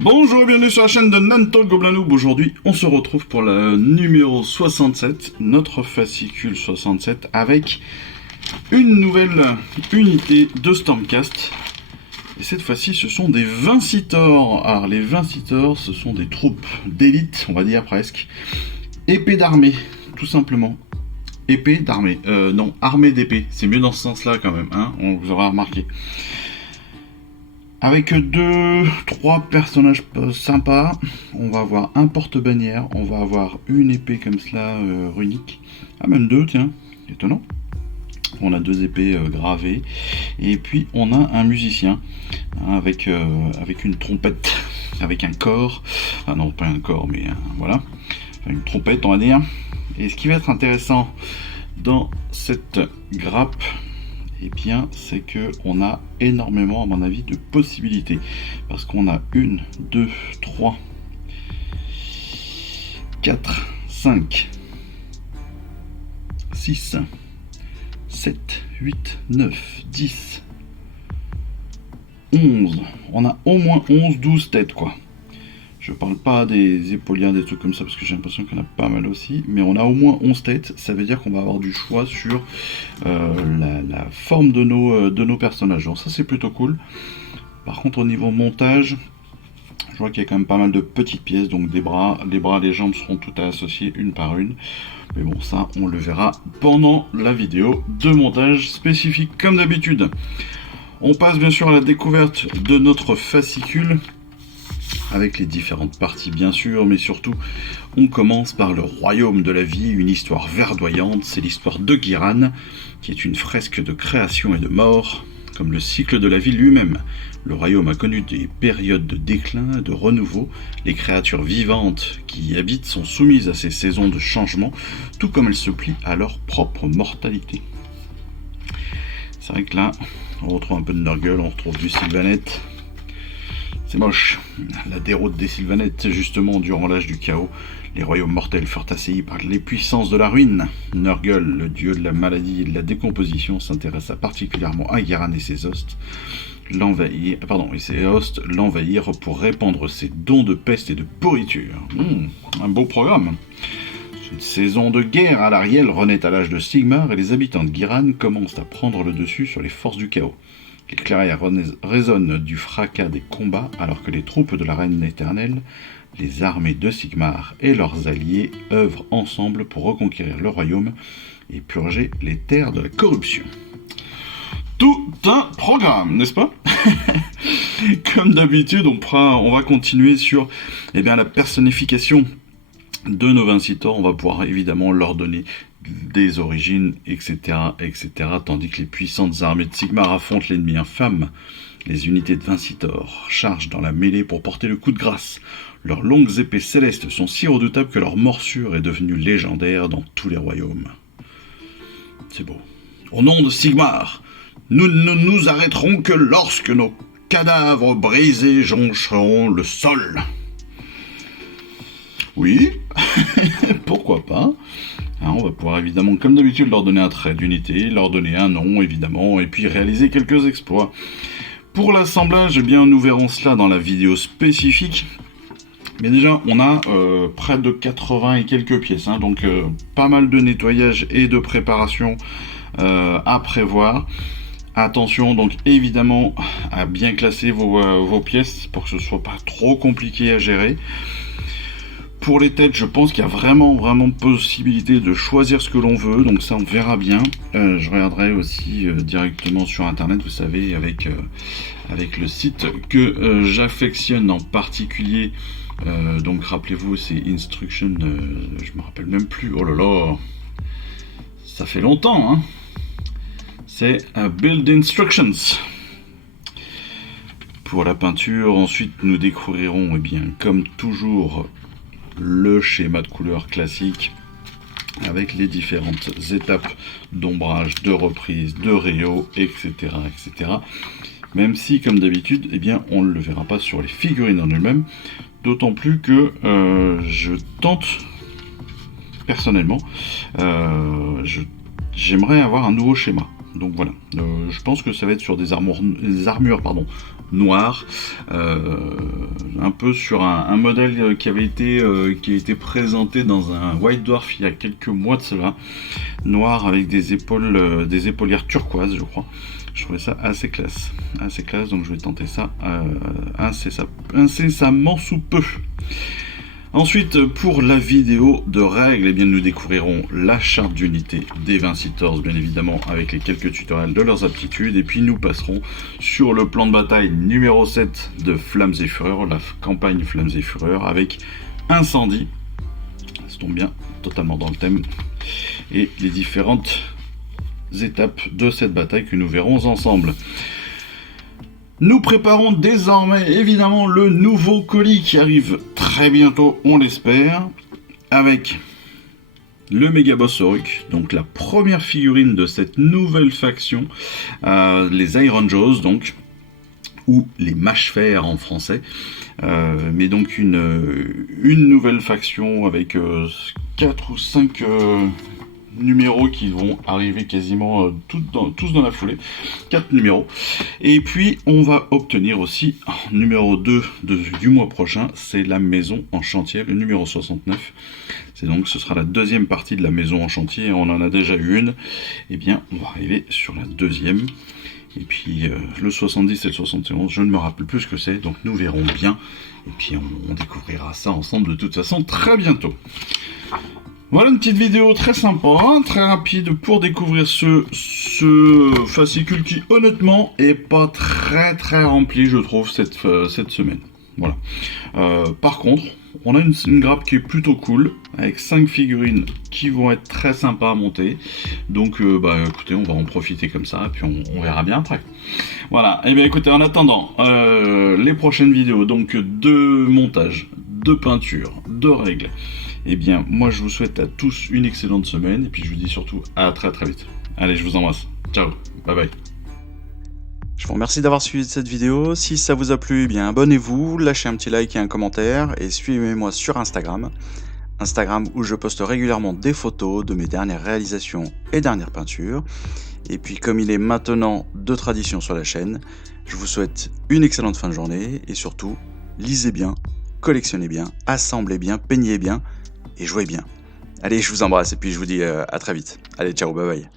Bonjour et bienvenue sur la chaîne de Nanto Goblin Noob. Aujourd'hui, on se retrouve pour le numéro 67, notre fascicule 67, avec une nouvelle unité de Stormcast. Et cette fois-ci, ce sont des Vincitors. Alors, les Vincitors, ce sont des troupes d'élite, on va dire presque. Épée d'armée, tout simplement. Épée d'armée. Non, armée d'épée. C'est mieux dans ce sens-là quand même, hein, on vous aura remarqué. Avec 2-3 personnages sympas, on va avoir un porte-bannière, on va avoir une épée comme cela runique. Ah, même deux, tiens, étonnant. On a deux épées gravées. Et puis on a un musicien hein, avec une trompette, avec un corps. Enfin non, pas un corps, mais voilà. Enfin, une trompette, on va dire. Et ce qui va être intéressant dans cette grappe, eh bien, c'est que on a énormément, à mon avis, de possibilités. Parce qu'on a 1, 2, 3, 4, 5, 6, 7, 8, 9, 10, 11. On a au moins 11, 12 têtes, quoi. Je parle pas des épauliens, des trucs comme ça, parce que j'ai l'impression qu'il y en a pas mal aussi. Mais on a au moins 11 têtes, ça veut dire qu'on va avoir du choix sur la forme de nos personnages. Donc ça, c'est plutôt cool. Par contre, au niveau montage, je vois qu'il y a quand même pas mal de petites pièces. Donc des bras, les jambes seront toutes associées une par une. Mais bon, ça, on le verra pendant la vidéo de montage spécifique, comme d'habitude. On passe bien sûr à la découverte de notre fascicule, avec les différentes parties bien sûr, mais surtout, on commence par le royaume de la vie, une histoire verdoyante, c'est l'histoire de Ghiran, qui est une fresque de création et de mort, comme le cycle de la vie lui-même. Le royaume a connu des périodes de déclin, de renouveau, les créatures vivantes qui y habitent sont soumises à ces saisons de changement, tout comme elles se plient à leur propre mortalité. C'est vrai que là, on retrouve un peu de Nurgle, on retrouve du Sylvaneth. C'est moche. La déroute des Sylvanettes, justement, durant l'âge du chaos, les royaumes mortels furent assaillis par les puissances de la ruine. Nurgle, le dieu de la maladie et de la décomposition, s'intéressa particulièrement à Ghiran et ses hostes. L'envahirent pour répandre ses dons de peste et de pourriture. Un beau programme. Une saison de guerre à l'Ariel renaît à l'âge de Sigmar et les habitants de Ghiran commencent à prendre le dessus sur les forces du chaos. Les clairières résonnent du fracas des combats alors que les troupes de la Reine éternelle, les armées de Sigmar et leurs alliés œuvrent ensemble pour reconquérir le royaume et purger les terres de la corruption. Tout un programme, n'est-ce pas? Comme d'habitude, on va continuer sur la personnification de nos Vincitors. On va pouvoir évidemment leur donner des origines, etc., etc., tandis que les puissantes armées de Sigmar affrontent l'ennemi infâme. Les unités de Vincitors chargent dans la mêlée pour porter le coup de grâce. Leurs longues épées célestes sont si redoutables que leur morsure est devenue légendaire dans tous les royaumes. C'est beau. Au nom de Sigmar, nous ne nous arrêterons que lorsque nos cadavres brisés joncheront le sol. Oui, pourquoi pas. On va pouvoir évidemment, comme d'habitude, leur donner un trait d'unité, leur donner un nom, évidemment, et puis réaliser quelques exploits. Pour l'assemblage, nous verrons cela dans la vidéo spécifique. Mais déjà, on a près de 80 et quelques pièces, donc pas mal de nettoyage et de préparation à prévoir. Attention, donc évidemment, à bien classer vos pièces pour que ce soit pas trop compliqué à gérer. Pour les têtes, je pense qu'il y a vraiment possibilité de choisir ce que l'on veut, donc ça on verra bien. Je regarderai aussi directement sur internet, vous savez, avec le site que j'affectionne en particulier. Donc rappelez-vous, c'est Instruction, je me rappelle même plus, oh là là, ça fait longtemps, hein. C'est Build Instructions. Pour la peinture, ensuite nous découvrirons, comme toujours, le schéma de couleur classique avec les différentes étapes d'ombrage, de reprise, de réo, etc., etc. Même si, comme d'habitude, on ne le verra pas sur les figurines en elles-mêmes, d'autant plus que je tente, personnellement, j'aimerais avoir un nouveau schéma. Donc voilà, je pense que ça va être sur des armures noires, un peu sur un modèle qui a été présenté dans un White Dwarf il y a quelques mois de cela, noir avec des épaulières turquoises, je crois. Je trouvais ça assez classe, donc je vais tenter ça incessamment sous peu. Ensuite, pour la vidéo de règles, eh bien, nous découvrirons la charte d'unité des Vincitors, bien évidemment, avec les quelques tutoriels de leurs aptitudes, et puis nous passerons sur le plan de bataille numéro 7 de Flammes et Fureurs, la campagne Flammes et Fureurs, avec Incendie, ça tombe bien, totalement dans le thème, et les différentes étapes de cette bataille que nous verrons ensemble. Nous préparons désormais évidemment le nouveau colis qui arrive très bientôt, on l'espère, avec le Mégaboss Orruk, donc la première figurine de cette nouvelle faction, les Iron Jaws, donc, ou les Mâches-Fer en français, mais donc une nouvelle faction avec 4 ou 5 numéros qui vont arriver quasiment tous dans la foulée, 4 numéros, et puis on va obtenir aussi numéro 2 du mois prochain, c'est la maison en chantier, le numéro 69, ce sera la deuxième partie de la maison en chantier, on en a déjà eu une, et bien on va arriver sur la deuxième, et puis le 70 et le 71, je ne me rappelle plus ce que c'est, donc nous verrons bien, et puis on découvrira ça ensemble de toute façon très bientôt. Voilà une petite vidéo très sympa, très rapide pour découvrir ce fascicule qui honnêtement est pas très rempli, je trouve, cette semaine. Voilà. Par contre, on a une grappe qui est plutôt cool, avec 5 figurines qui vont être très sympas à monter. Donc écoutez, on va en profiter comme ça, et puis on verra bien après. Voilà, et bien écoutez, en attendant, les prochaines vidéos, donc de montage, de peinture, de règles, eh bien, moi je vous souhaite à tous une excellente semaine, et puis je vous dis surtout à très vite. Allez, je vous embrasse. Ciao, bye bye. Je vous remercie d'avoir suivi cette vidéo. Si ça vous a plu, eh bien abonnez-vous, lâchez un petit like et un commentaire, et suivez-moi sur Instagram où je poste régulièrement des photos de mes dernières réalisations et dernières peintures. Et puis comme il est maintenant de tradition sur la chaîne, je vous souhaite une excellente fin de journée, et surtout, lisez bien, collectionnez bien, assemblez bien, peignez bien, et jouez bien. Allez, je vous embrasse, et puis je vous dis à très vite. Allez, ciao, bye bye.